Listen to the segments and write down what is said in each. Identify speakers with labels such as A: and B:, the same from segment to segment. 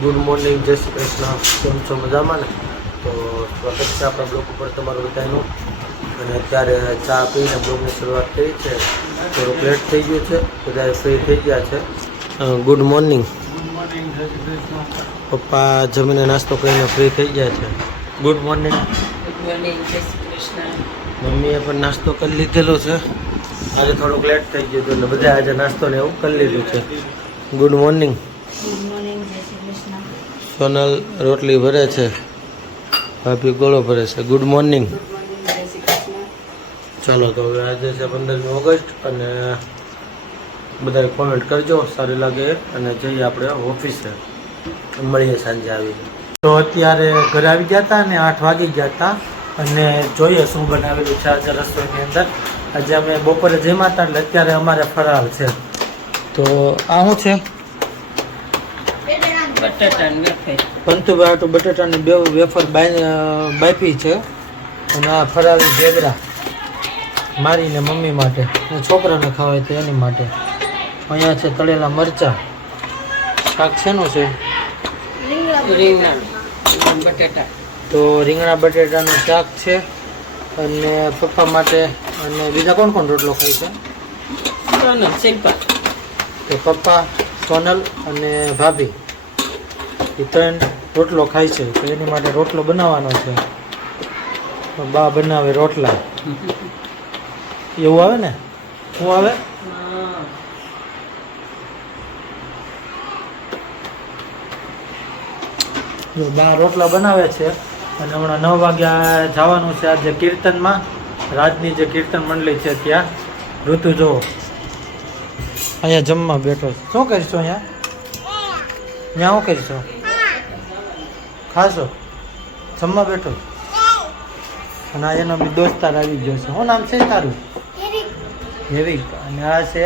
A: Good morning જય શ્રી કૃષ્ણ. કેમ છો? મજામાં ને? તો સ્વાગત છે આપણા બ્લોગ ઉપર તમારું બધાનું. અને અત્યારે ચા પીને બ્લોગની શરૂઆત કરી છે. થોડુંક લેટ થઈ ગયું છે. બધા ફ્રી થઈ ગયા છે. Good morning. પપ્પા જમીને નાસ્તો કરીને ફ્રી થઈ ગયા છે. Good morning. મમ્મીએ પણ નાસ્તો કરી લીધેલો છે. આજે થોડુંક લેટ થઈ ગયું હતું એટલે બધા આજે નાસ્તો ને એવું કરી લીધું છે. Good morning. સોનલ રોટલી ભરે છે. ભાભી ગોળો ભરે છે. ગુડ મોર્નિંગ ચાલો તો હવે આજે છે પંદરમી ઓગસ્ટ અને બધાએ કોમેન્ટ કરજો સારી લાગે અને જઈએ આપણે ઓફિસે. મળીએ સાંજે આવીને. તો અત્યારે ઘરે આવી ગયા હતા અને આઠ વાગી ગયા હતા અને જોઈએ શું બનાવેલું છે આજે રસોઈની અંદર. આજે અમે બપોરે જમ્યા હતા એટલે અત્યારે અમારે ફરાળ છે. તો આ શું છે? પંતુભાઈ આટું બટેટાની બે વેફર બાફી છે. અને આ ફરાળી ઢેબરા મારીને મમ્મી માટે અને છોકરાને ખાવાય તો એની માટે. અહીંયા છે તળેલા મરચાં. શાક શેનું છે?
B: રીંગણા. બટાટા.
A: તો રીંગણા બટેટાનું શાક છે. અને પપ્પા માટે અને બીજા કોણ કોણ રોટલો ખાય છે? તો પપ્પા સોનલ અને ભાભી. એ ત્રણ રોટલો ખાય છે તો એની માટે રોટલો બનાવવાનો છે. તો બા બનાવે રોટલા. એવું આવે ને? શું આવે? જો બા રોટલા બનાવે છે અને હમણાં નવ વાગ્યા જવાનું છે આજે કીર્તનમાં. રાજની જે કીર્તન મંડળી છે ત્યાં. ઋતુ જુઓ. અહીંયા જમવા બેઠો શું કરીશું અહીંયા? ત્યાં શું કરીશું? ખાશો? જમવા બેઠો? અને આ એનો દોસ્તાર આવી ગયો છે. શું નામ છે તારું? હેવિક અને આ છે?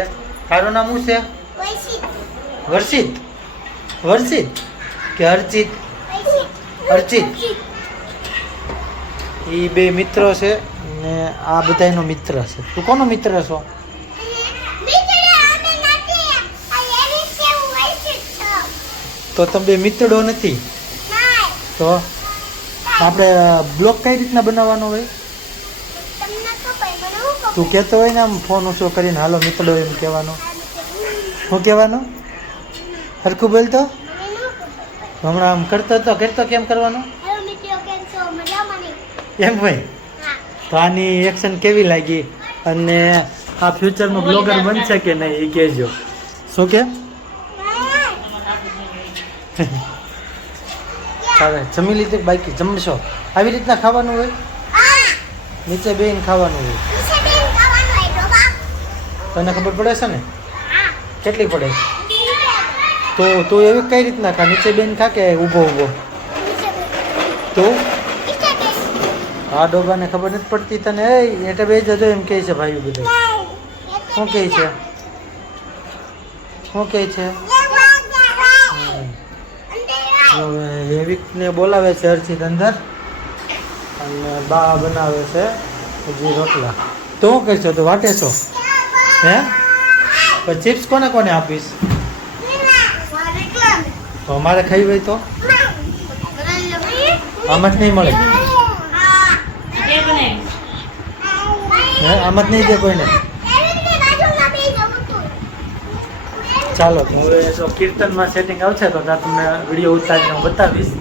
A: તારું નામ શું છે? વર્ષિત વર્ષિત કે અર્ચિત અર્ચિત એ બે મિત્રો છે ને આ બધા એનો મિત્ર છે. તું કોનો મિત્ર છો? તો તમે બે મિત્રો નથી. તો આપણે બ્લોગ કઈ રીતના બનાવવાનો હોય? તું કહેતો હોય ને આમ ફોન ઓછો કરીને હાલો મિત્રડો એમ કહેવાનો. શું કહેવાનું? હરખું બોલતો? હમણાં આમ કરતો હતો કરતો કેમ કરવાનો? એમ ભાઈ તો આની એક્શન કેવી લાગી? અને આ ફ્યુચરમાં બ્લોગર બનશે કે નહીં એ કહેજો. શું કે? ચાલે જમી લીધું બાકી? જમશો? આવી રીતના ખાવાનું હોય? નીચે બેન ખાવાનું હોય. તને ખબર પડે છે ને? કેટલી પડે? તો તું એવી કઈ રીતના ખા? નીચે બેન ખા કે ઊભો ઊભો? તું? આ ડોબાને ખબર નથી પડતી તને? એ એટલે બે જજો એમ કહે છે ભાઈ બધું. શું કહે છે? શું કહે છે? હવે હેવિકને બોલાવે છે હર્ષિત અંદર. અને બા બનાવે છે હજી રોટલા. તો શું કરશો તો વાટે છો? હે? પણ ચિપ્સ કોને કોને આપીશ? તો અમારે ખાઈ હોય તો? આમ જ નહીં મળે. હે આમ જ નહીં દે કોઈને? ચાલો હવે જો કીર્તનમાં સેટિંગ આવશે તો ત્યાં તમને વીડિયો ઉતારીને હું બતાવીશ.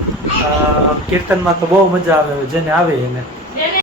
A: કીર્તનમાં તો બહુ મજા આવે, જેને આવે એને.